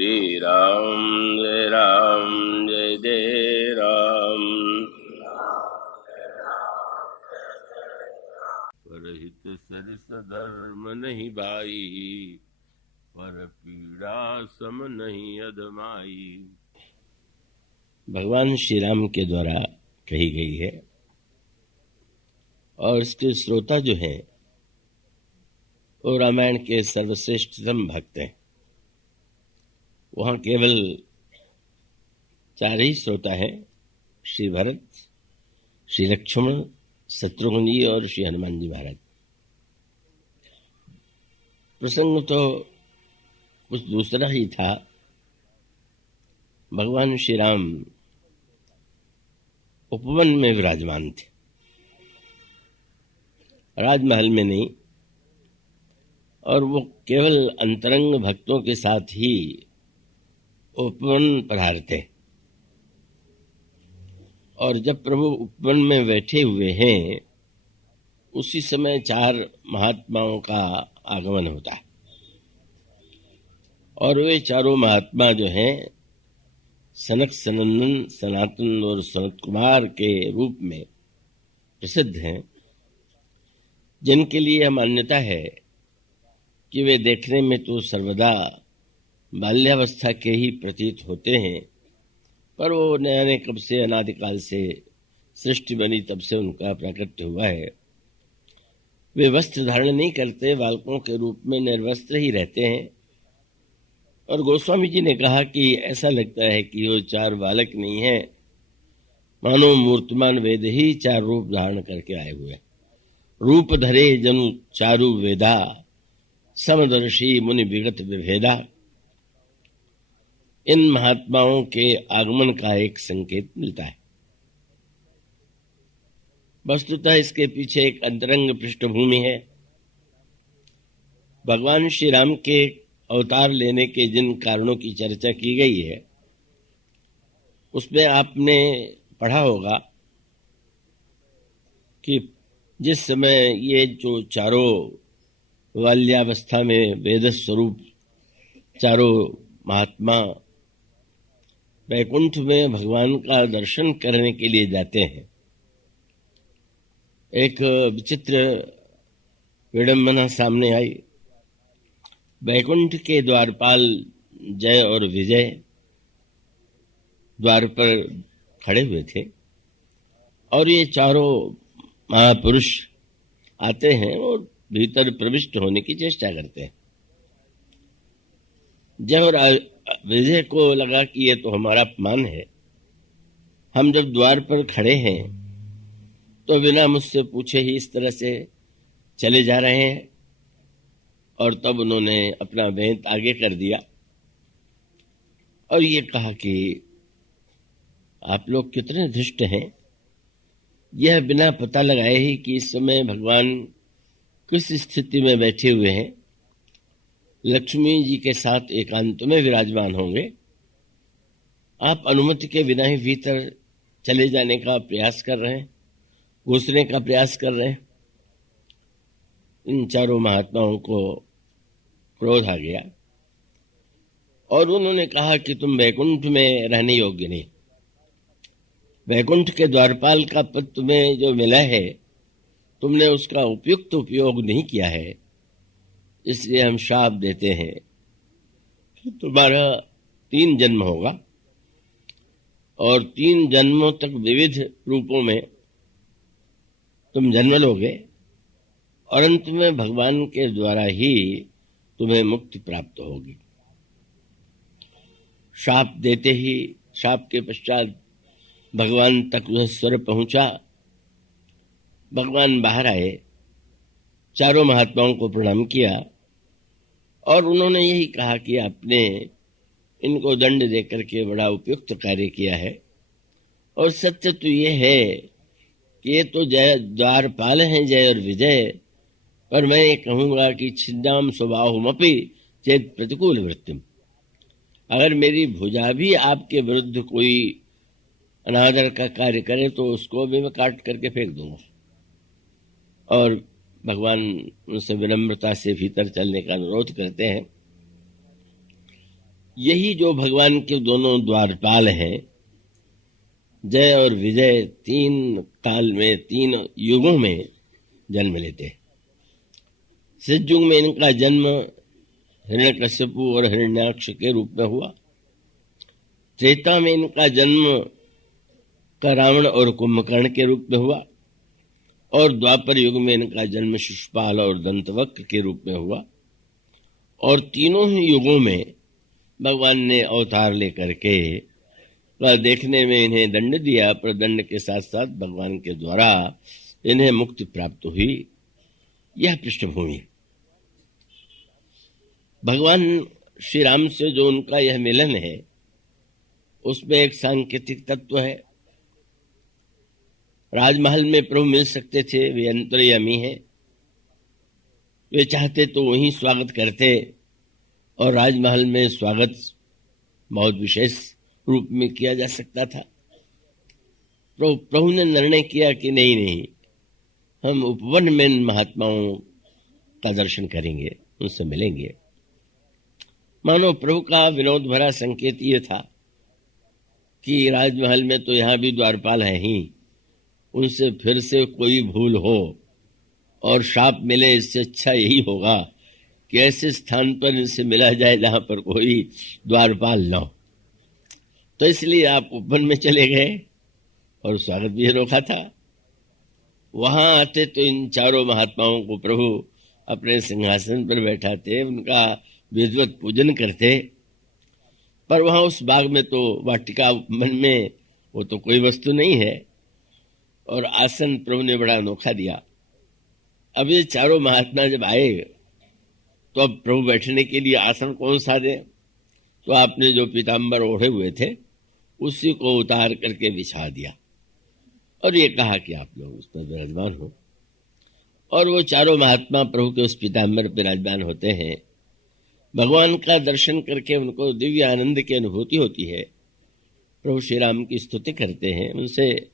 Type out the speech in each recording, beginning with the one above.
राम जय जय राम। परहित सरस धर्म नहीं भाई, पर पीड़ा सम नहीं अधमाई। भगवान श्री राम के द्वारा कही गई है और इसके श्रोता जो हैं वो रामायण के सर्वश्रेष्ठतम भक्त हैं। वहाँ केवल 4 ही श्रोता हैं, श्री भरत, श्री लक्ष्मण, शत्रुघ्न जी और श्री हनुमान जी महाराज। प्रसंग तो कुछ दूसरा ही था। भगवान श्री राम उपवन में विराजमान थे, राजमहल में नहीं, और वो केवल अंतरंग भक्तों के साथ ही उपवन पधारते। और जब प्रभु उपवन में बैठे हुए हैं उसी समय 4 महात्माओं का आगमन होता है और वे चारों महात्मा जो हैं सनक, सनंदन, सनातन और सनत कुमार के रूप में प्रसिद्ध हैं, जिनके लिए यह मान्यता है कि वे देखने में तो सर्वदा बाल्यावस्था के ही प्रतीत होते हैं, पर वो नया कब से अनादिकाल से सृष्टि बनी तब से उनका प्राकट्य हुआ है। वे वस्त्र धारण नहीं करते, बालकों के रूप में निर्वस्त्र ही रहते हैं। और गोस्वामी जी ने कहा कि ऐसा लगता है कि वो 4 बालक नहीं है, मानो मूर्तिमान वेद ही 4 रूप धारण करके आए हुए। रूप धरे जनु चारु वेदा, समदर्शी मुनि विगत विभेदा। इन महात्माओं के आगमन का एक संकेत मिलता है। वस्तुतः इसके पीछे एक अंतरंग पृष्ठभूमि है। भगवान श्री राम के अवतार लेने के जिन कारणों की चर्चा की गई है उसमें आपने पढ़ा होगा कि जिस समय ये जो चारों बाल्यावस्था में वेद स्वरूप चारों महात्मा वैकुंठ में भगवान का दर्शन करने के लिए जाते हैं, एक विचित्र विडंबना सामने आई। वैकुंठ के द्वारपाल जय और विजय द्वार पर खड़े हुए थे और ये चारों महापुरुष आते हैं और भीतर प्रविष्ट होने की चेष्टा करते हैं। जय और विजय को लगा कि ये तो हमारा अपमान है, हम जब द्वार पर खड़े हैं तो बिना मुझसे पूछे ही इस तरह से चले जा रहे हैं। और तब उन्होंने अपना बेंत आगे कर दिया और ये कहा कि आप लोग कितने दुष्ट हैं, यह बिना पता लगाए ही कि इस समय भगवान किस स्थिति में बैठे हुए हैं, लक्ष्मी जी के साथ एकांत में विराजमान होंगे, आप अनुमति के बिना ही भीतर चले जाने का प्रयास कर रहे हैं, घुसने का प्रयास कर रहे हैं। इन चारों महात्माओं को क्रोध आ गया और उन्होंने कहा कि तुम वैकुंठ में रहने योग्य नहीं, वैकुंठ के द्वारपाल का पद तुम्हें जो मिला है तुमने उसका उपयुक्त उपयोग नहीं किया है, इसलिए हम शाप देते हैं कि तुम्हारा 3 जन्म होगा और 3 जन्मों तक विविध रूपों में तुम जन्म लोगे और अंत में भगवान के द्वारा ही तुम्हें मुक्ति प्राप्त होगी। शाप देते ही शाप के पश्चात भगवान तक वह स्वर पहुंचा। भगवान बाहर आए, चारों महात्माओं को प्रणाम किया और उन्होंने यही कहा कि आपने इनको दंड देकर के बड़ा उपयुक्त कार्य किया है और सत्य तो ये है कि ये तो जय द्वारपाल हैं, जय और विजय, पर मैं ये कहूंगा कि छिन्नाम स्वभावमपि चेत प्रतिकूल वृत्तिम, अगर मेरी भुजा भी आपके विरुद्ध कोई अनादर का कार्य करे तो उसको भी मैं काट करके फेंक दूंगा। और भगवान उनसे विनम्रता से भीतर चलने का अनुरोध करते हैं। यही जो भगवान के दोनों द्वारपाल हैं, जय और विजय, तीन काल में, तीन युगों में जन्म लेते हैं। सतयुग में इनका जन्म हिरण्यकश्यपु और हिरण्याक्ष के रूप में हुआ। त्रेता में इनका जन्म का रावण और कुंभकर्ण के रूप में हुआ, और द्वापर युग में इनका जन्म शिशुपाल और दंतवक्र के रूप में हुआ। और तीनों ही युगों में भगवान ने अवतार लेकर के देखने में इन्हें दंड दिया, पर दंड के साथ साथ भगवान के द्वारा इन्हें मुक्ति प्राप्त हुई। यह पृष्ठभूमि है। भगवान श्री राम से जो उनका यह मिलन है, उसमें एक सांकेतिक तत्व है। राजमहल में प्रभु मिल सकते थे, वे अंतर्यामी हैं। वे चाहते तो वहीं स्वागत करते, और राजमहल में स्वागत बहुत विशेष रूप में किया जा सकता था। प्रभु ने निर्णय किया कि नहीं, हम उपवन में महात्माओं का दर्शन करेंगे, उनसे मिलेंगे। मानो प्रभु का विनोद भरा संकेत ये था कि राजमहल में तो यहाँ भी द्वारपाल हैं ही, उनसे फिर से कोई भूल हो और शाप मिले, इससे अच्छा यही होगा कि ऐसे स्थान पर इनसे मिला जाए जहां पर कोई द्वारपाल न हो। तो इसलिए आप उपवन में चले गए और स्वागत भी रोका था। वहां आते तो इन चारों महात्माओं को प्रभु अपने सिंहासन पर बैठाते, उनका विधिवत पूजन करते। पर वहां उस बाग में तो, वाटिका उपवन में, वो तो कोई वस्तु नहीं है, और आसन प्रभु ने बड़ा अनोखा दिया। अब ये चारों महात्मा जब आए तो अब प्रभु बैठने के लिए आसन कौन सा दे? तो आपने जो पीताम्बर ओढ़े हुए थे उसी को उतार करके बिछा दिया, और ये कहा कि आप लोग उस पर विराजमान हो। और वो चारों महात्मा प्रभु के उस पीताम्बर पर विराजमान होते हैं। भगवान का दर्शन करके उनको दिव्य आनंद की अनुभूति होती है। प्रभु श्री राम की स्तुति करते हैं, उनसे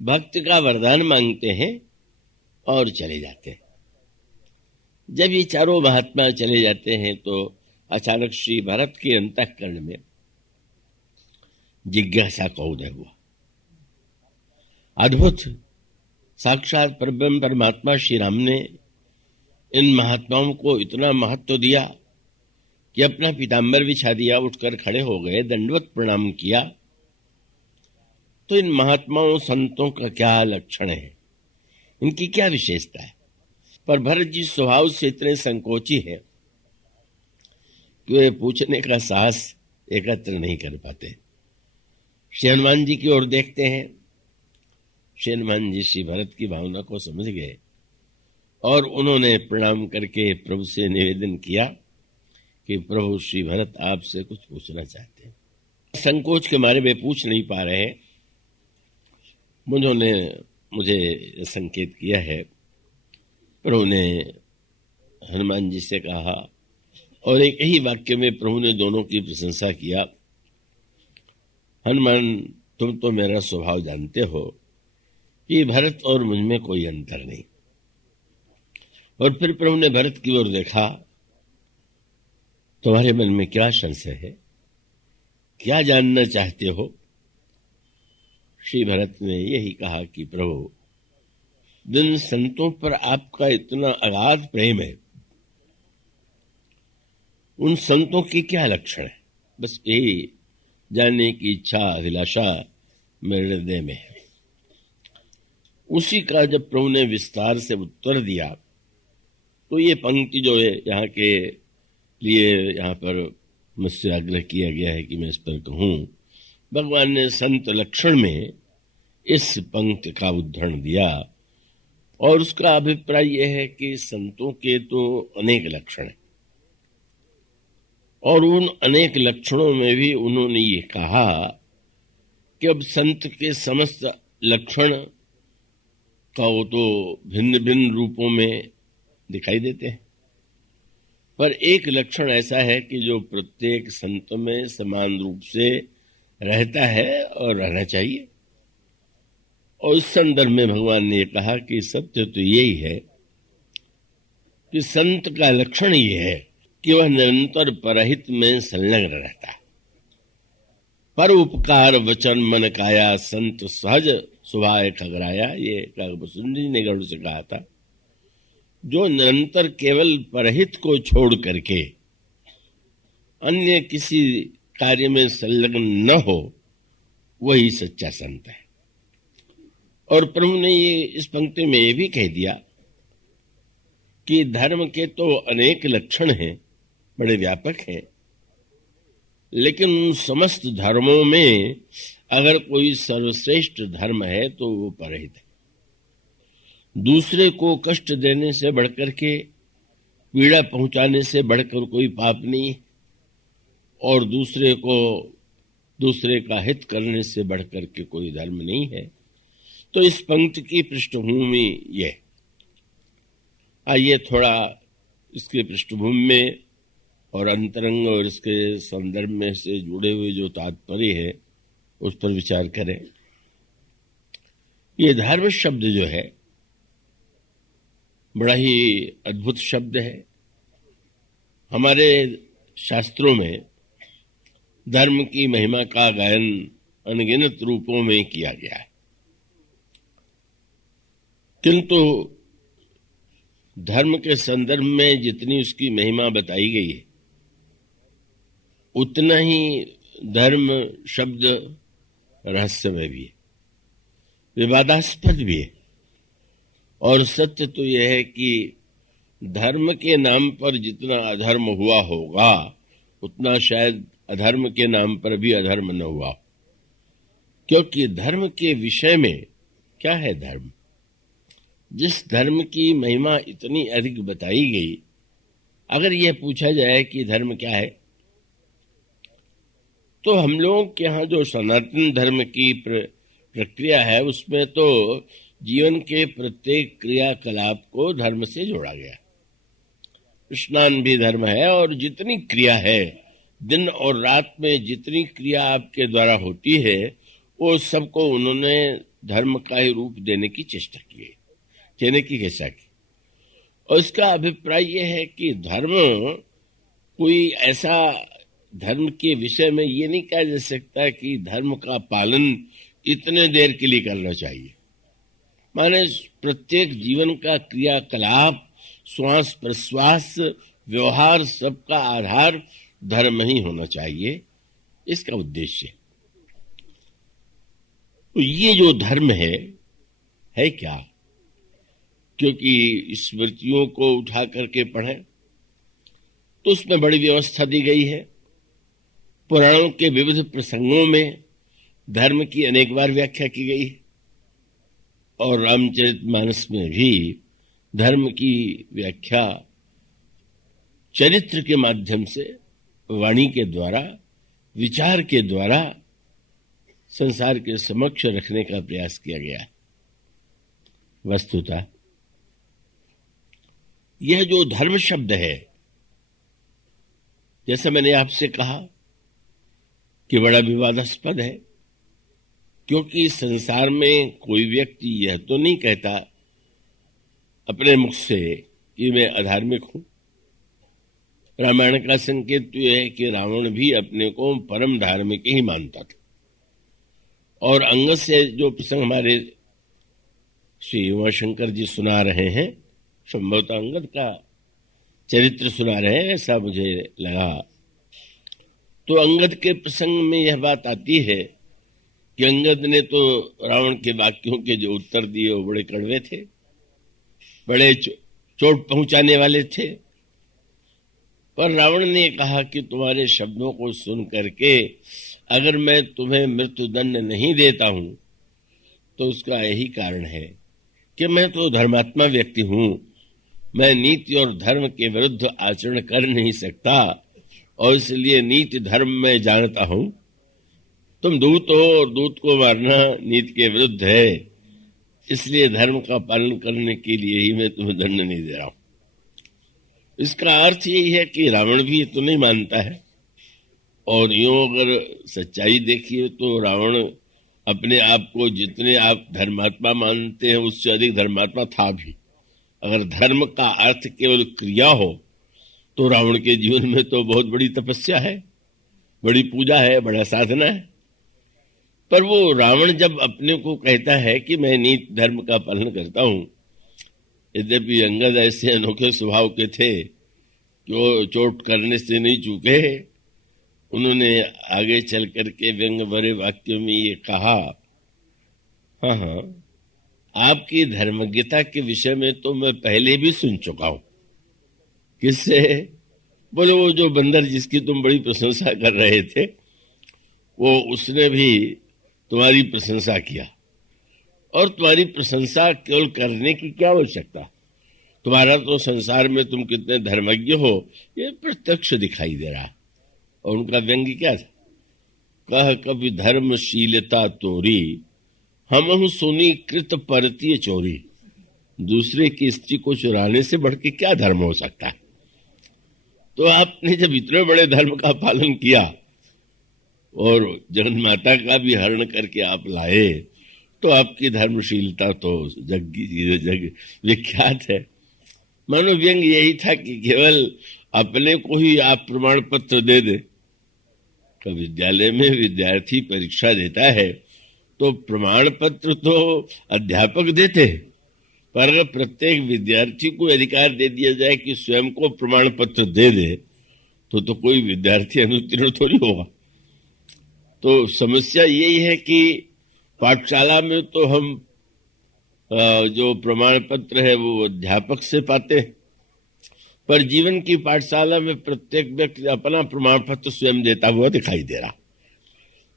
भक्त का वरदान मांगते हैं और चले जाते हैं। जब ये चारों महात्मा चले जाते हैं तो अचानक श्री भरत के अंतःकरण में जिज्ञासा का उदय हुआ। अद्भुत, साक्षात परब्रह्म परमात्मा श्री राम ने इन महात्माओं को इतना महत्व दिया कि अपना पीताम्बर बिछा दिया, उठकर खड़े हो गए, दंडवत प्रणाम किया। तो इन महात्माओं संतों का क्या लक्षण है, इनकी क्या विशेषता है? पर भरत जी स्वभाव से इतने संकोची हैं कि वे पूछने का साहस एकत्र नहीं कर पाते। श्री हनुमान जी की ओर देखते हैं। श्री हनुमान जी श्री भरत की भावना को समझ गए और उन्होंने प्रणाम करके प्रभु से निवेदन किया कि प्रभु श्री भरत आपसे कुछ पूछना चाहते हैं। संकोच के मारे वे पूछ नहीं पा रहे हैं। उन्होंने मुझे संकेत किया है, प्रभु ने हनुमान जी से कहा, और एक ही वाक्य में प्रभु ने दोनों की प्रशंसा किया। हनुमान, तुम तो मेरा स्वभाव जानते हो कि भरत और मुझ में कोई अंतर नहीं। और फिर प्रभु ने भरत की ओर देखा, तुम्हारे मन में क्या संशय है, क्या जानना चाहते हो? श्री भरत ने यही कहा कि प्रभु, जिन संतों पर आपका इतना अगाध प्रेम है, उन संतों की क्या लक्षण है? बस यही जानने की इच्छा, अभिलाषा मेरे हृदय में है। उसी का जब प्रभु ने विस्तार से उत्तर दिया तो ये पंक्ति जो है यहाँ के लिए यहाँ पर मुझसे आग्रह किया गया है कि मैं इस पर कहूँ। भगवान ने संत लक्षण में इस पंक्ति का उद्धरण दिया, और उसका अभिप्राय यह है कि संतों के तो अनेक लक्षण हैं, और उन अनेक लक्षणों में भी उन्होंने ये कहा कि अब संत के समस्त लक्षण का वो तो भिन्न भिन्न रूपों में दिखाई देते हैं, पर एक लक्षण ऐसा है कि जो प्रत्येक संत में समान रूप से रहता है और रहना चाहिए। और इस संदर्भ में भगवान ने कहा कि सत्य तो यही है कि संत का लक्षण ये है कि वह निरंतर परहित में संलग्न रहता है। परोपकार वचन मन काया संत सहज सुभाय खगराया, ये काकभूषण जी ने गरुड़ से कहा था। जो निरंतर केवल परहित को छोड़ करके अन्य किसी कार्य में संलग्न न हो, वही सच्चा संत है। और प्रभु ने ये इस पंक्ति में ये भी कह दिया कि धर्म के तो अनेक लक्षण हैं, बड़े व्यापक हैं, लेकिन उन समस्त धर्मों में अगर कोई सर्वश्रेष्ठ धर्म है तो वो परहित है। दूसरे को कष्ट देने से बढ़कर के, पीड़ा पहुंचाने से बढ़कर कोई पाप नहीं, और दूसरे का हित करने से बढ़कर के कोई धर्म नहीं है। तो इस पंक्ति की पृष्ठभूमि ये। आइए थोड़ा इसके पृष्ठभूमि में और अंतरंग और इसके संदर्भ में से जुड़े हुए जो तात्पर्य है उस पर विचार करें। ये धर्म शब्द जो है बड़ा ही अद्भुत शब्द है। हमारे शास्त्रों में धर्म की महिमा का गायन अनगिनत रूपों में किया गया है, किंतु धर्म के संदर्भ में जितनी उसकी महिमा बताई गई है, उतना ही धर्म शब्द रहस्यमय भी है, विवादास्पद भी है। और सत्य तो यह है कि धर्म के नाम पर जितना अधर्म हुआ होगा, उतना शायद अधर्म के नाम पर भी अधर्म न हुआ। क्योंकि धर्म के विषय में क्या है धर्म? जिस धर्म की महिमा इतनी अधिक बताई गई, अगर यह पूछा जाए कि धर्म क्या है, तो हम लोगों के यहाँ जो सनातन धर्म की प्रक्रिया है, उसमें तो जीवन के प्रत्येक क्रियाकलाप को धर्म से जोड़ा गया। स्नान भी धर्म है, और जितनी क्रिया है, दिन और रात में जितनी क्रिया आपके द्वारा होती है, वो सबको उन्होंने धर्म का ही रूप देने की चेष्टा की, कहने की चेष्टा की। और इसका अभिप्राय यह है कि धर्म कोई ऐसा, धर्म के विषय में ये नहीं कहा जा सकता कि धर्म का पालन इतने देर के लिए करना चाहिए। माने प्रत्येक जीवन का क्रियाकलाप, श्वास प्रश्वास, व्यवहार, सबका आधार धर्म ही होना चाहिए, इसका उद्देश्य। तो ये जो धर्म है क्या? क्योंकि स्मृतियों को उठा करके पढ़ें तो उसमें बड़ी व्यवस्था दी गई है। पुराणों के विविध प्रसंगों में धर्म की अनेक बार व्याख्या की गई है, और रामचरितमानस में भी धर्म की व्याख्या चरित्र के माध्यम से, वाणी के द्वारा, विचार के द्वारा संसार के समक्ष रखने का प्रयास किया गया है। वस्तुतः यह जो धर्म शब्द है, जैसा मैंने आपसे कहा कि बड़ा विवादास्पद है, क्योंकि संसार में कोई व्यक्ति यह तो नहीं कहता अपने मुख से कि मैं अधार्मिक हूं। रामायण का संकेत तो यह है कि रावण भी अपने को परम धार्मिक ही मानता था। और अंगद से जो प्रसंग हमारे श्री उमाशंकर जी सुना रहे हैं, संभवतः अंगद का चरित्र सुना रहे हैं, ऐसा मुझे लगा। तो अंगद के प्रसंग में यह बात आती है कि अंगद ने तो रावण के वाक्यों के जो उत्तर दिए वो बड़े कड़वे थे, बड़े चोट पहुंचाने वाले थे। पर रावण ने कहा कि तुम्हारे शब्दों को सुन करके अगर मैं तुम्हें मृत्युदंड नहीं देता हूं, तो उसका यही कारण है कि मैं तो धर्मात्मा व्यक्ति हूं, मैं नीति और धर्म के विरुद्ध आचरण कर नहीं सकता, और इसलिए नीति धर्म में जानता हूं। तुम दूत हो और दूत को मारना नीति के विरुद्ध है, इसलिए धर्म का पालन करने के लिए ही मैं तुम्हें दंड नहीं दे रहा हूं। इसका अर्थ यही है कि रावण भी तो नहीं मानता है। और यूं अगर सच्चाई देखिए तो रावण अपने आप को जितने आप धर्मात्मा मानते हैं उससे अधिक धर्मात्मा था भी। अगर धर्म का अर्थ केवल क्रिया हो तो रावण के जीवन में तो बहुत बड़ी तपस्या है, बड़ी पूजा है, बड़ा साधना है। पर वो रावण जब अपने को कहता है कि मैं नीति धर्म का पालन करता हूं, यद्यपि अंगद ऐसे अनोखे स्वभाव के थे कि वो चोट करने से नहीं चूके। उन्होंने आगे चल करके व्यंग भरे वाक्यों में ये कहा, हाँ हाँ, आपकी धर्मज्ञता के विषय में तो मैं पहले भी सुन चुका हूं। किससे? बोले वो जो बंदर जिसकी तुम बड़ी प्रशंसा कर रहे थे, वो उसने भी तुम्हारी प्रशंसा किया। और तुम्हारी प्रशंसा केवल करने की क्या आवश्यकता, तुम्हारा तो संसार में तुम कितने धर्मज्ञ हो ये प्रत्यक्ष दिखाई दे रहा। और उनका व्यंग्य क्या था? कह कभी धर्मशीलता तोरी, हम सुनी कृत परतीय चोरी। दूसरे की स्त्री को चुराने से बढ़ के क्या धर्म हो सकता है? तो आपने जब इतने बड़े धर्म का पालन किया और जगन माता का भी हरण करके आप लाए, तो आपकी धर्मशीलता तो जग विख्यात है। मानो व्यंग यही था कि केवल अपने को ही आप प्रमाण पत्र दे दे। तो विद्यालय में विद्यार्थी परीक्षा देता है तो प्रमाण पत्र तो अध्यापक देते हैं, पर अगर प्रत्येक विद्यार्थी को अधिकार दे दिया जाए कि स्वयं को प्रमाण पत्र दे दे, तो कोई विद्यार्थी अनुत्तीर्ण थोड़ी होगा। तो समस्या यही है कि पाठशाला में तो हम जो प्रमाण पत्र है वो अध्यापक से पाते हैं, पर जीवन की पाठशाला में प्रत्येक व्यक्ति अपना प्रमाण पत्र स्वयं देता हुआ दिखाई दे रहा।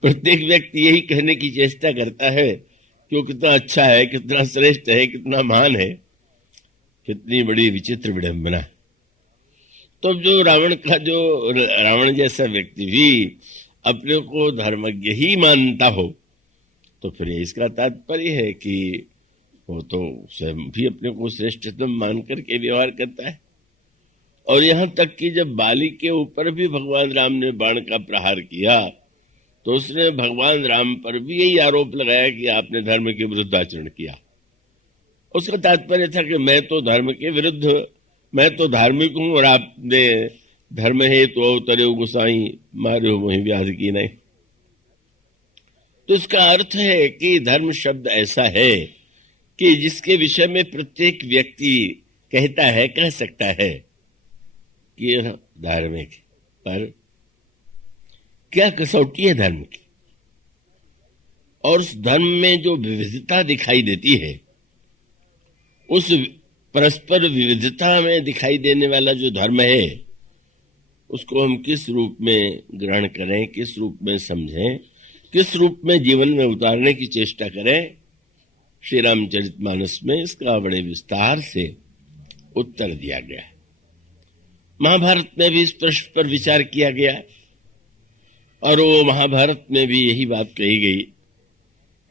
प्रत्येक व्यक्ति यही कहने की चेष्टा करता है कि वो कितना अच्छा है, कितना श्रेष्ठ है, कितना महान है। कितनी बड़ी विचित्र विडंबना। तो जो रावण जैसा व्यक्ति भी अपने को धर्मज्ञ ही मानता हो, तो फिर इसका तात्पर्य है कि वो तो स्वयं भी अपने को श्रेष्ठतम मान करके व्यवहार करता है। और यहां तक कि जब बाली के ऊपर भी भगवान राम ने बाण का प्रहार किया, तो उसने भगवान राम पर भी यही आरोप लगाया कि आपने धर्म के विरुद्ध आचरण किया। उसका तात्पर्य था कि मैं तो धर्म के विरुद्ध, मैं तो धार्मिक हूं और आपने धर्म है तो अवतरे गुसाई मारे हो वही व्याध की नहीं। तो इसका अर्थ है कि धर्म शब्द ऐसा है कि जिसके विषय में प्रत्येक व्यक्ति कहता है, कह सकता है कि यह धार्मिक, पर क्या कसौटी है धर्म की? और उस धर्म में जो विविधता दिखाई देती है, उस परस्पर विविधता में दिखाई देने वाला जो धर्म है, उसको हम किस रूप में ग्रहण करें, किस रूप में समझें, किस रूप में जीवन में उतारने की चेष्टा करें। श्री रामचरितमानस में इसका बड़े विस्तार से उत्तर दिया गया है। महाभारत में भी इस प्रश्न पर विचार किया गया और वो महाभारत में भी यही बात कही गई।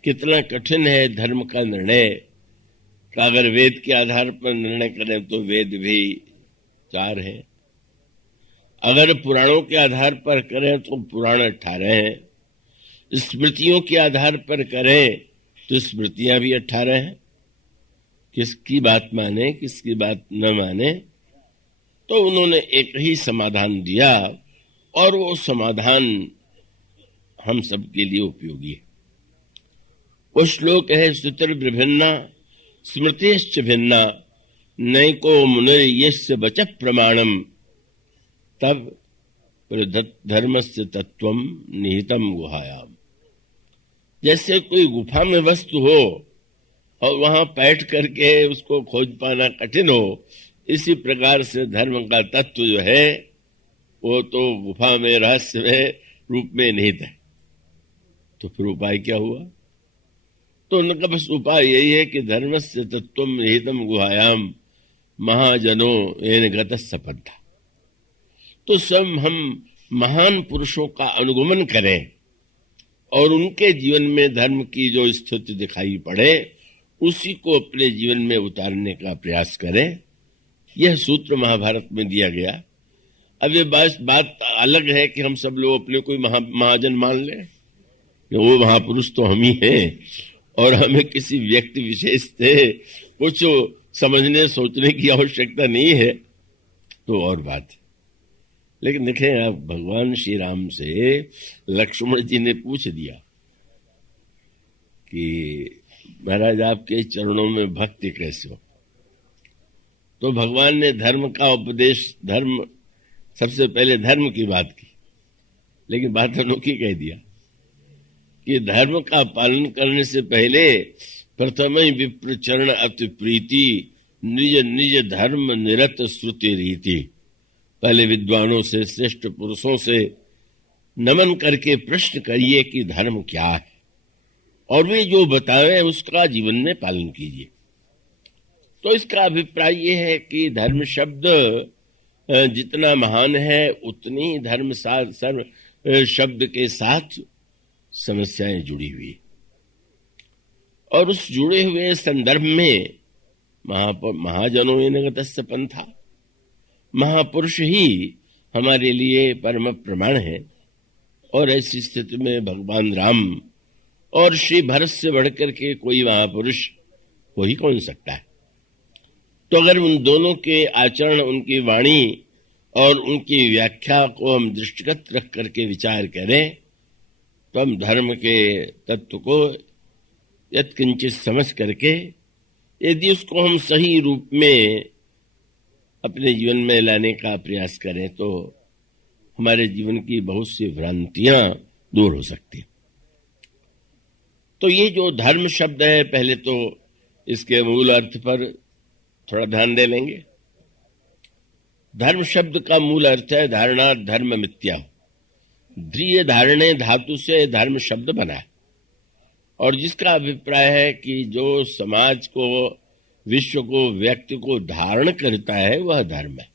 कितना कठिन है धर्म का निर्णय का। अगर वेद के आधार पर निर्णय करें तो वेद भी 4 हैं, अगर पुराणों के आधार पर करें तो पुराण 18 हैं, स्मृतियों के आधार पर करें तो स्मृतियां भी 18 हैं। किसकी बात माने, किसकी बात न माने, तो उन्होंने एक ही समाधान दिया और वो समाधान हम सबके लिए उपयोगी है। वो श्लोक है, सुतर विभिन्ना स्मृतिश्च भिन्ना नैको मुनिर्यस्य वच प्रमाणम तब धर्मस्य तत्वम निहितम गुहायाम। जैसे कोई गुफा में वस्तु हो और वहां बैठ करके उसको खोज पाना कठिन हो, इसी प्रकार से धर्म का तत्व जो है वो तो गुफा में रहस्यमय रूप में निहित है। तो फिर उपाय क्या हुआ? तो उनका बस उपाय यही है कि धर्मस्य तत्वम निहितम गुहायाम महाजनो येन गतः सपद्धा। तो स्वयं हम महान पुरुषों का अनुगमन करें और उनके जीवन में धर्म की जो स्थिति दिखाई पड़े उसी को अपने जीवन में उतारने का प्रयास करें। यह सूत्र महाभारत में दिया गया। अब ये बात अलग है कि हम सब लोग अपने कोई महाजन मान लें, वो महापुरुष तो हम ही हैं और हमें किसी व्यक्ति विशेष से कुछ समझने सोचने की आवश्यकता नहीं है, तो और बात है। लेकिन देखें, अब भगवान श्री राम से लक्ष्मण जी ने पूछ दिया कि महाराज आपके चरणों में भक्ति कैसे हो। तो भगवान ने धर्म का उपदेश, धर्म सबसे पहले धर्म की बात की, लेकिन बात अनोखी कह दिया कि धर्म का पालन करने से पहले प्रथम ही विप्र चरण अति प्रीति निज निज धर्म निरत श्रुति रीति। पहले विद्वानों से, श्रेष्ठ पुरुषों से नमन करके प्रश्न करिए कि धर्म क्या है, और वे जो बतावे उसका जीवन में पालन कीजिए। तो इसका अभिप्राय ये है कि धर्म शब्द जितना महान है उतनी धर्म शब्द के साथ समस्याएं जुड़ी हुई, और उस जुड़े हुए संदर्भ में महाजनों निगतस्य पंथा, महापुरुष ही हमारे लिए परम प्रमाण है। और ऐसी स्थिति में भगवान राम और श्री भरत से बढ़कर के कोई महापुरुष हो ही कौन सकता है। तो अगर उन दोनों के आचरण, उनकी वाणी और उनकी व्याख्या को हम दृष्टिगत रख करके विचार करें तो हम धर्म के तत्व को यत्किंचित समझ करके यदि उसको हम सही रूप में अपने जीवन में लाने का प्रयास करें तो हमारे जीवन की बहुत सी भ्रांतियां दूर हो सकती हैं। तो ये जो धर्म शब्द है, पहले तो इसके मूल अर्थ पर थोड़ा ध्यान दे लेंगे। धर्म शब्द का मूल अर्थ है धारणा धर्म मिथ्या। ध्रिय धारणे धातु से धर्म शब्द बना है, और जिसका अभिप्राय है कि जो समाज को, विश्व को, व्यक्ति को धारण करता है वह धर्म है।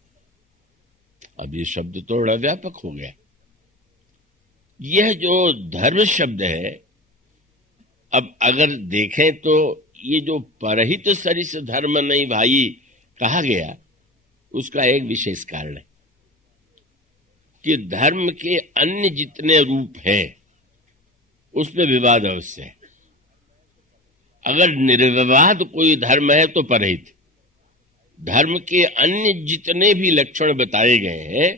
अब ये शब्द तो बड़ा व्यापक हो गया। यह जो धर्म शब्द है, अब अगर देखें तो ये जो परहित सरिस धर्म नहीं भाई कहा गया, उसका एक विशेष कारण है कि धर्म के अन्य जितने रूप हैं उसमें विवाद अवश्य है। अगर निर्विवाद कोई धर्म है तो परहित। धर्म के अन्य जितने भी लक्षण बताए गए हैं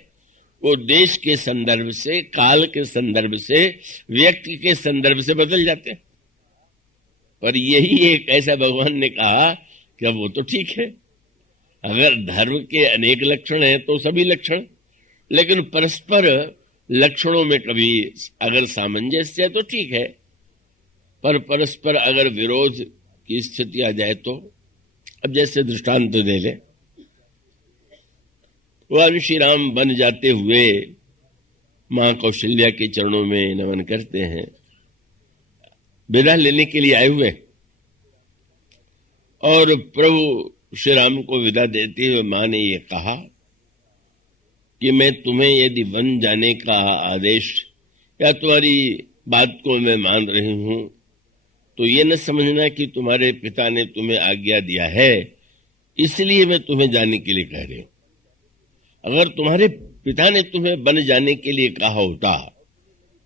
वो देश के संदर्भ से, काल के संदर्भ से, व्यक्ति के संदर्भ से बदल जाते हैं। पर यही एक ऐसा भगवान ने कहा कि अब वो तो ठीक है, अगर धर्म के अनेक लक्षण हैं तो सभी लक्षण, लेकिन परस्पर लक्षणों में कभी अगर सामंजस्य है तो ठीक है, पर परस्पर अगर विरोध की स्थिति आ जाए तो, अब जैसे दृष्टांत दे ले, भगवान श्री राम बन जाते हुए मां कौशल्या के चरणों में नमन करते हैं, विदा लेने के लिए आए हुए, और प्रभु श्री राम को विदा देते हुए मां ने ये कहा कि मैं तुम्हें यदि वन जाने का आदेश या तुम्हारी बात को मैं मान रही हूं तो ये न समझना कि तुम्हारे पिता ने तुम्हें आज्ञा दिया है इसलिए मैं तुम्हें जाने के लिए कह रही हूं। अगर तुम्हारे पिता ने तुम्हें वन जाने के लिए कहा होता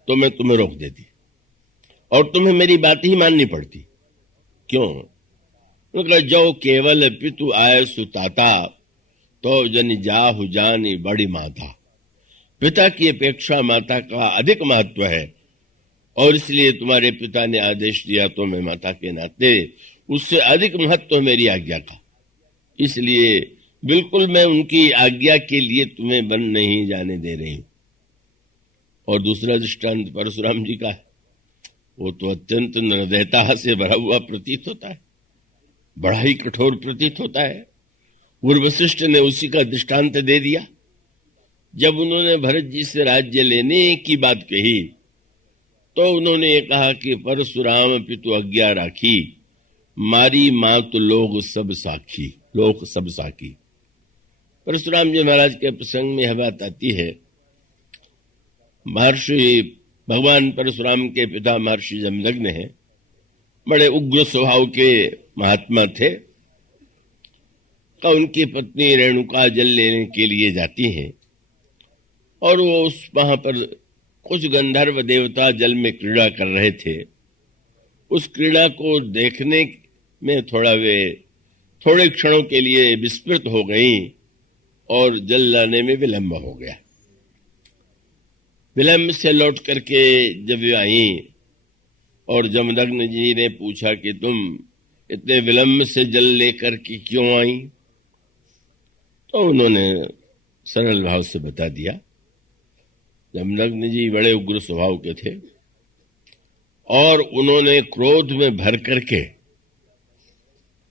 तो मैं तुम्हें रोक देती और तुम्हें मेरी बात ही माननी पड़ती। क्यों? उनका जो केवल पितु आय सुताता तो जन जाहु जानी बड़ी माता। पिता की अपेक्षा माता का अधिक महत्व है, और इसलिए तुम्हारे पिता ने आदेश दिया तो मैं माता के नाते उससे अधिक महत्व मेरी आज्ञा का, इसलिए बिल्कुल मैं उनकी आज्ञा के लिए तुम्हें वन नहीं जाने दे रही हूं। और दूसरा दृष्टांत परशुराम जी का है, वो तो अत्यंत निर्दयता से भरा हुआ प्रतीत होता है, बड़ा ही कठोर प्रतीत होता है। वशिष्ठ ने उसी का दृष्टांत दे दिया। जब उन्होंने भरत जी से राज्य लेने की बात कही तो उन्होंने ये कहा कि परशुराम पितु आज्ञा राखी, मारी मात लोग सब साखी, लोग सब साखी। परशुराम जी महाराज के प्रसंग में यह बात आती है, महर्षि भगवान परशुराम के पिता महर्षि जमदग्नि हैं, बड़े उग्र स्वभाव के महात्मा थे। का उनकी पत्नी रेणुका जल लेने के लिए जाती हैं और वो उस वहां पर कुछ गंधर्व देवता जल में क्रीड़ा कर रहे थे। उस क्रीड़ा को देखने में थोड़े क्षणों के लिए विस्मृत हो गई और जल लाने में विलंब हो गया। विलंब से लौट करके जब वे आई और जमदग्नि जी ने पूछा कि तुम इतने विलंब से जल लेकर के क्यों आई? तो उन्होंने सरल भाव से बता दिया। जमदग्नि जी बड़े उग्र स्वभाव के थे और उन्होंने क्रोध में भर करके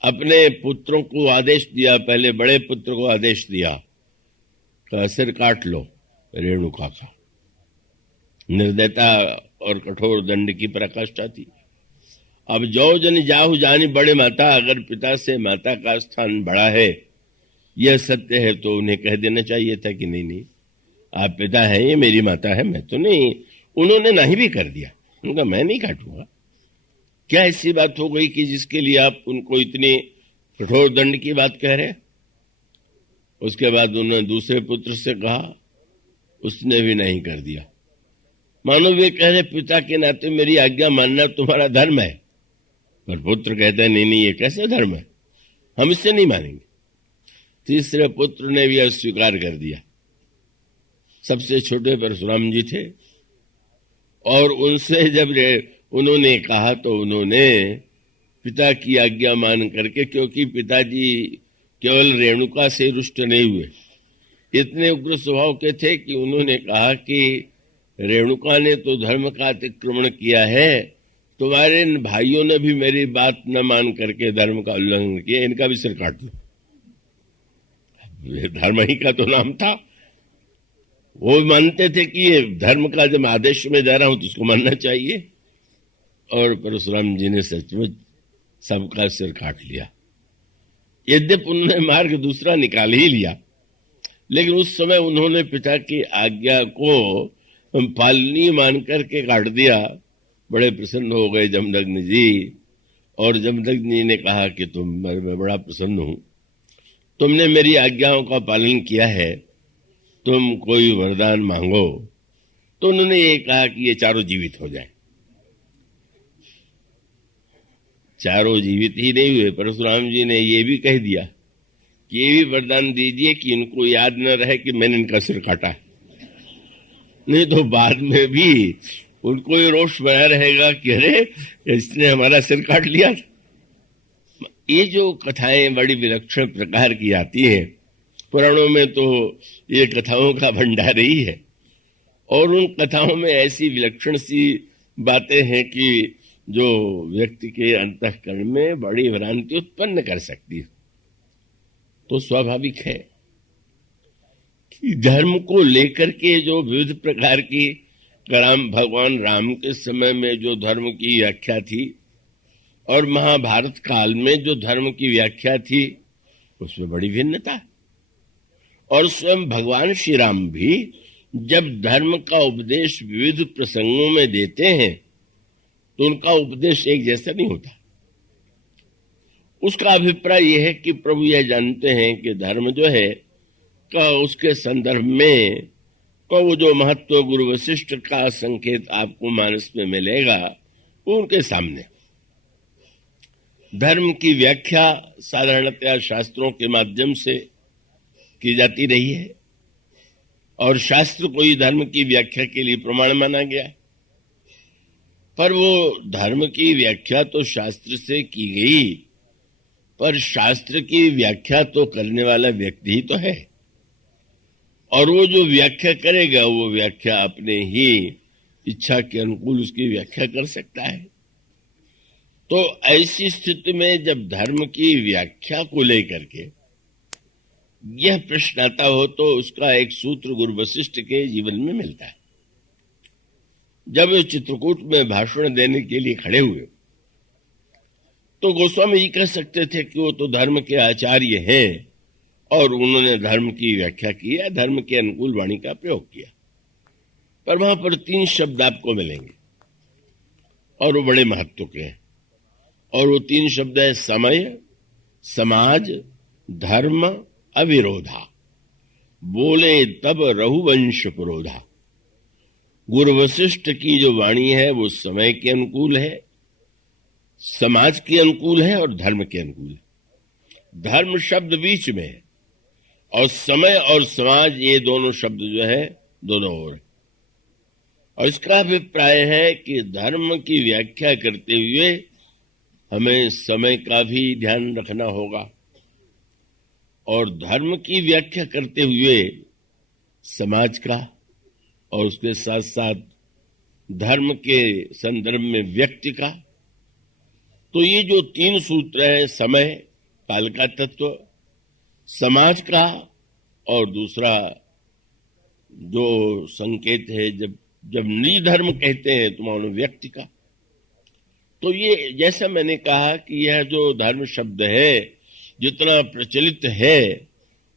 अपने पुत्रों को आदेश दिया, पहले बड़े पुत्र को आदेश दिया तो सिर काट लो रेणुका का। निर्दयता और कठोर दंड की पराकाष्ठा थी। अब जो जन जाहु जानी बड़े माता, अगर पिता से माता का स्थान बड़ा है, यह सत्य है, तो उन्हें कह देना चाहिए था कि नहीं नहीं आप पिता हैं, ये मेरी माता है, मैं तो नहीं। उन्होंने नहीं भी कर दिया, उनका मैं नहीं काटूंगा। क्या ऐसी बात हो गई कि जिसके लिए आप उनको इतनी कठोर दंड की बात कह रहे? उसके बाद उन्होंने दूसरे पुत्र से कहा, उसने भी नहीं कर दिया। मानो वे कह रहे पिता के नाते मेरी आज्ञा मानना तुम्हारा धर्म है, पर पुत्र कहते हैं नहीं नहीं ये कैसे धर्म है, हम इससे नहीं मानेंगे। तीसरे पुत्र ने भी अस्वीकार कर दिया। सबसे छोटे परशुराम जी थे और उनसे जब उन्होंने कहा तो उन्होंने पिता की आज्ञा मान करके, क्योंकि पिताजी केवल रेणुका से रुष्ट नहीं हुए, इतने उग्र स्वभाव के थे कि उन्होंने कहा कि रेणुका ने तो धर्म का अतिक्रमण किया है, तुम्हारे भाइयों ने भी मेरी बात न मान करके धर्म का उल्लंघन किया, इनका भी सिर काट लो। धर्म ही का तो नाम था। वो मानते थे कि ये धर्म का जब आदेश में जा रहा हूं तो उसको मानना चाहिए। और परशुराम जी ने सचमुच सबका सिर काट लिया। यद्यपि उन्होंने मार्ग दूसरा निकाल ही लिया, लेकिन उस समय उन्होंने पिता की आज्ञा को पालनीय मान करके काट दिया। बड़े प्रसन्न हो गए जमदग्नि जी, और जमदग्नि जी ने कहा कि मैं बड़ा प्रसन्न हूं, तुमने मेरी आज्ञाओं का पालन किया है, तुम कोई वरदान मांगो। तो उन्होंने ये कहा कि ये चारों जीवित हो जाए। चारों जीवित ही नहीं हुए, परशुराम जी ने ये भी कह दिया कि ये भी वरदान दीजिए कि इनको याद न रहे कि मैंने इनका सिर काटा, नहीं तो बाद में भी उनको ये रोष बना रहेगा कि अरे इसने हमारा सिर काट लिया था। ये जो कथाएं बड़ी विलक्षण प्रकार की आती हैं पुराणों में, तो ये कथाओं का भंडार ही है। और उन कथाओं में ऐसी विलक्षण सी बातें हैं कि जो व्यक्ति के अंतःकरण में बड़ी भ्रांति उत्पन्न कर सकती है। तो स्वाभाविक है कि धर्म को लेकर के जो विविध प्रकार की भगवान राम के समय में जो धर्म की व्याख्या थी और महाभारत काल में जो धर्म की व्याख्या थी, उसमें बड़ी भिन्नता है। और स्वयं भगवान श्री राम भी जब धर्म का उपदेश विविध प्रसंगों में देते हैं तो उनका उपदेश एक जैसा नहीं होता। उसका अभिप्राय यह है कि प्रभु यह जानते हैं कि धर्म जो है का उसके संदर्भ में को वो जो महत्व गुरु वशिष्ठ का संकेत आपको मानस में मिलेगा वो उनके सामने। धर्म की व्याख्या साधारणतया शास्त्रों के माध्यम से की जाती रही है और शास्त्र को ही धर्म की व्याख्या के लिए प्रमाण माना गया है। पर वो धर्म की व्याख्या तो शास्त्र से की गई, पर शास्त्र की व्याख्या तो करने वाला व्यक्ति ही तो है, और वो जो व्याख्या करेगा वो व्याख्या अपने ही इच्छा के अनुकूल उसकी व्याख्या कर सकता है। तो ऐसी स्थिति में जब धर्म की व्याख्या को लेकर के यह प्रश्न आता हो तो उसका एक सूत्र गुरु वशिष्ठ के जीवन में मिलता है। जब वे चित्रकूट में भाषण देने के लिए खड़े हुए तो गोस्वामी जी कह सकते थे कि वो तो धर्म के आचार्य हैं और उन्होंने धर्म की व्याख्या की है, धर्म के अनुकूल वाणी का प्रयोग किया। पर वहां पर 3 शब्द आपको मिलेंगे और वो बड़े महत्व के हैं, और वो 3 शब्द है समय, समाज, धर्म, अविरोधा। बोले तब रघुवंश पुरोधा। गुरु वशिष्ठ की जो वाणी है वो समय के अनुकूल है, समाज के अनुकूल है और धर्म के अनुकूल है। धर्म शब्द बीच में है और समय और समाज ये दोनों शब्द जो है दोनों ओर है। और इसका अभिप्राय है कि धर्म की व्याख्या करते हुए हमें समय का भी ध्यान रखना होगा और धर्म की व्याख्या करते हुए समाज का और उसके साथ साथ धर्म के संदर्भ में व्यक्ति का। तो ये जो तीन सूत्र हैं, समय, काल का तत्व, समाज का और दूसरा जो संकेत है जब निधर्म कहते हैं तो मानो व्यक्ति का। तो ये जैसा मैंने कहा कि यह जो धर्म शब्द है जितना प्रचलित है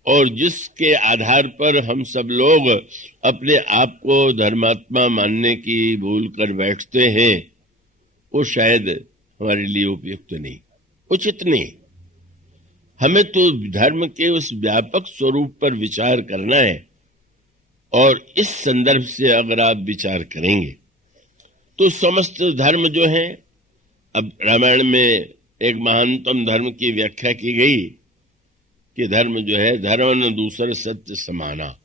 और जिसके आधार पर हम सब लोग अपने आप को धर्मात्मा मानने की भूल कर बैठते हैं, वो शायद हमारे लिए उपयुक्त नहीं, उचित नहीं। हमें तो धर्म के उस व्यापक स्वरूप पर विचार करना है और इस संदर्भ से अगर आप विचार करेंगे तो समस्त धर्म जो हैं, अब रामायण में एक महानतम धर्म की व्याख्या की गई कि धर्म जो है, धर्म न दूसरे सत्य समाना,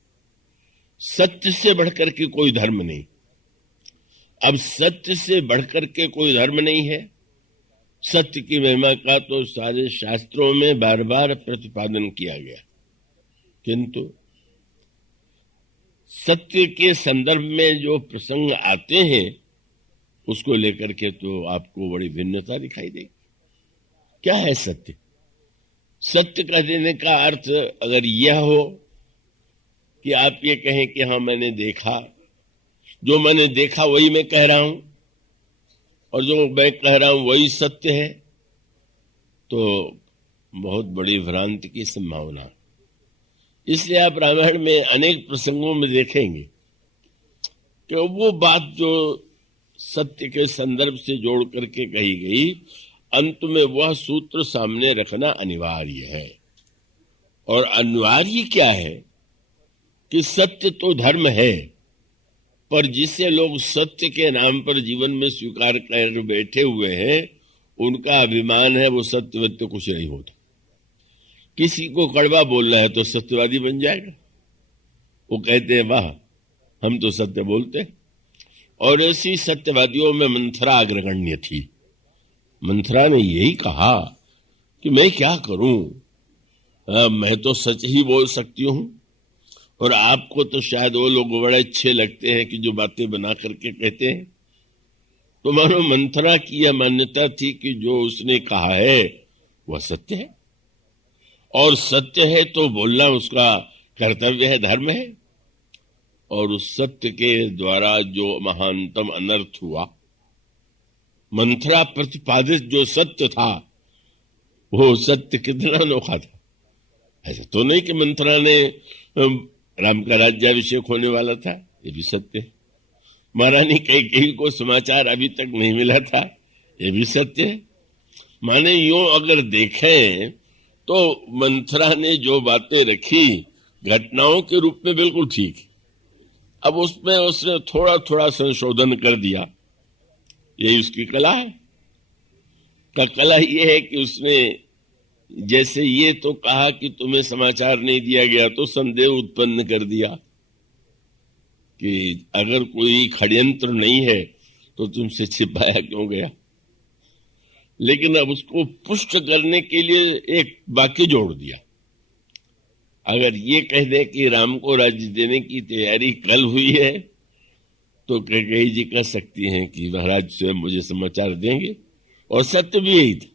सत्य से बढ़कर के कोई धर्म नहीं। अब सत्य से बढ़कर के कोई धर्म नहीं है। सत्य की महिमा का तो सारे शास्त्रों में बार बार प्रतिपादन किया गया, किंतु सत्य के संदर्भ में जो प्रसंग आते हैं उसको लेकर के तो आपको बड़ी भिन्नता दिखाई देगी। क्या है सत्य? सत्य का देने का अर्थ अगर यह हो कि आप ये कहें कि हाँ मैंने देखा, जो मैंने देखा वही मैं कह रहा हूं और जो मैं कह रहा हूं वही सत्य है, तो बहुत बड़ी भ्रांति की संभावना। इसलिए आप रामायण में अनेक प्रसंगों में देखेंगे कि वो बात जो सत्य के संदर्भ से जोड़ करके कही गई, अंत में वह सूत्र सामने रखना अनिवार्य है। और अनिवार्य क्या है कि सत्य तो धर्म है, पर जिसे लोग सत्य के नाम पर जीवन में स्वीकार कर बैठे हुए हैं, उनका अभिमान है वो सत्यवत्य कुछ नहीं होता। किसी को कड़वा बोल रहा है तो सत्यवादी बन जाएगा। वो कहते हैं वाह हम तो सत्य बोलते हैं। और ऐसी सत्यवादियों में मंथरा अग्रगण्य थी। मंथरा ने यही कहा कि मैं क्या करूं, मैं तो सच ही बोल सकती हूं और आपको तो शायद वो लोग बड़े अच्छे लगते हैं कि जो बातें बना करके कहते हैं। तो मानो मंथरा की यह मान्यता थी कि जो उसने कहा है वह सत्य है और सत्य है तो बोलना उसका कर्तव्य है, धर्म है। और उस सत्य के द्वारा जो महानतम अनर्थ हुआ, मंथरा प्रतिपादित जो सत्य था वो सत्य कितना अनोखा था। ऐसा तो नहीं कि मंथरा ने राम का राज्याभिषेक होने वाला था, ये भी सत्य है। महारानी कैकेयी को समाचार अभी तक नहीं मिला था, ये भी सत्य है। माने यूं अगर देखें तो मंथरा ने जो बातें रखी घटनाओं के रूप में बिल्कुल ठीक, अब उसमें उसने थोड़ा थोड़ा संशोधन कर दिया, यही उसकी कला है। का कला ये है कि उसने जैसे ये तो कहा कि तुम्हें समाचार नहीं दिया गया, तो संदेह उत्पन्न कर दिया कि अगर कोई षड्यंत्र नहीं है तो तुमसे छिपाया क्यों गया। लेकिन अब उसको पुष्ट करने के लिए एक वाक्य जोड़ दिया। अगर ये कह दे कि राम को राज्य देने की तैयारी कल हुई है तो कैकेयी जी कह सकती हैं कि महाराज स्वयं मुझे समाचार देंगे, और सत्य भी यही था।